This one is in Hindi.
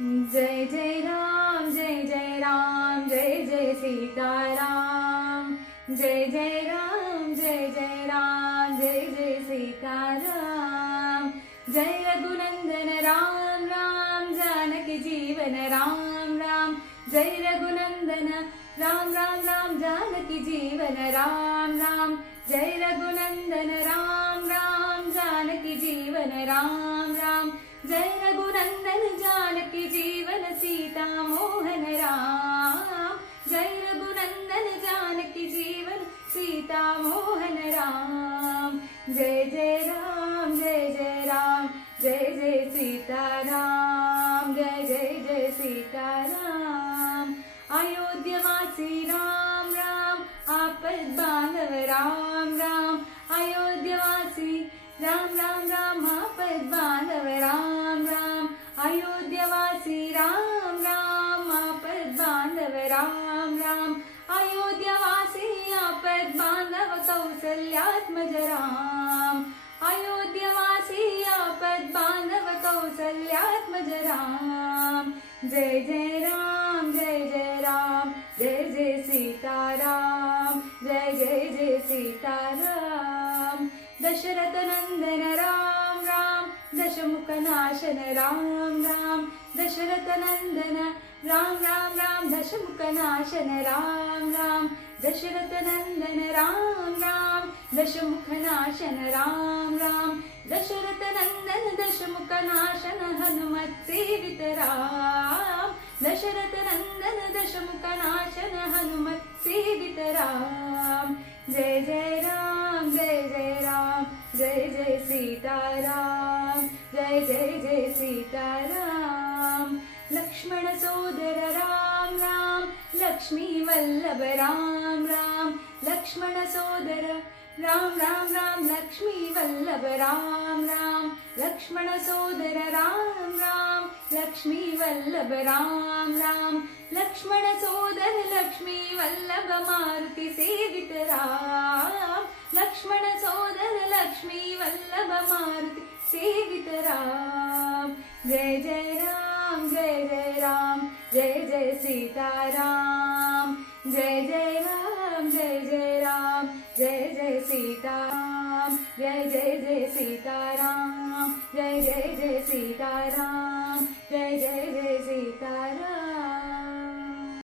जय जय राम जय जय राम जय जय सीताराम जय जय राम जय जय राम जय जय सीताराम जय रघुनंदन राम राम जानकी जीवन राम राम जय रघुनंदन राम राम राम जानकी जीवन राम राम जय रघुनंदन राम राम जानकी जीवन राम राम जय रघुनंदन जानकी जीवन सीता मोहन राम जय रघुनंदन जानकी जीवन सीता मोहन राम जय जय राम जय जय राम जय जय सीताराम जय जय जय सीताराम अयोध्यवासी राम राम आपद बांधव राम राम अयोध्यवासी राम राम राम आपद बांधव राम राम अयोध्यवासी राम राम आपद बांधव राम राम अयोध्यवासी आपद बांधव कौसल्यात्मज राम अयोध्यवासी आपद बांधव कौसल्यात्मज राम जय जय राम जय जय राम जय जय सीताराम जय जय जय सीताराम दशरथ नंदन राम राम दशमुख नाशन राम राम दशरथ नंदन राम राम राम दशमुख नाशन राम राम दशरथ नंदन राम राम दशमुख नाशन राम राम दशरथ नंदन दशमुख नाशन हनुमत सेवित राम दशरथ नंदन दशमुख नाशन हनुमत सेवित राम जय जय राम जय जय राम जय जय सीताराम जय जय जय सीताराम लक्ष्मण सोदर राम राम लक्ष्मी वल्लभ राम राम लक्ष्मण सोदर राम राम राम लक्ष्मी वल्लभ राम राम लक्ष्मण सोदर राम राम लक्ष्मी वल्लभ राम राम लक्ष्मण सोदर लक्ष्मी वल्लभ मारुति सेवित राम लक्ष्मण सोदर लक्ष्मी वल्लभ मारुति सेवित राम जय जय राम जय जय राम जय जय सीताराम जय जय राम जय जय राम जय जय सीताराम जय जय जय सीताराम जय जय जय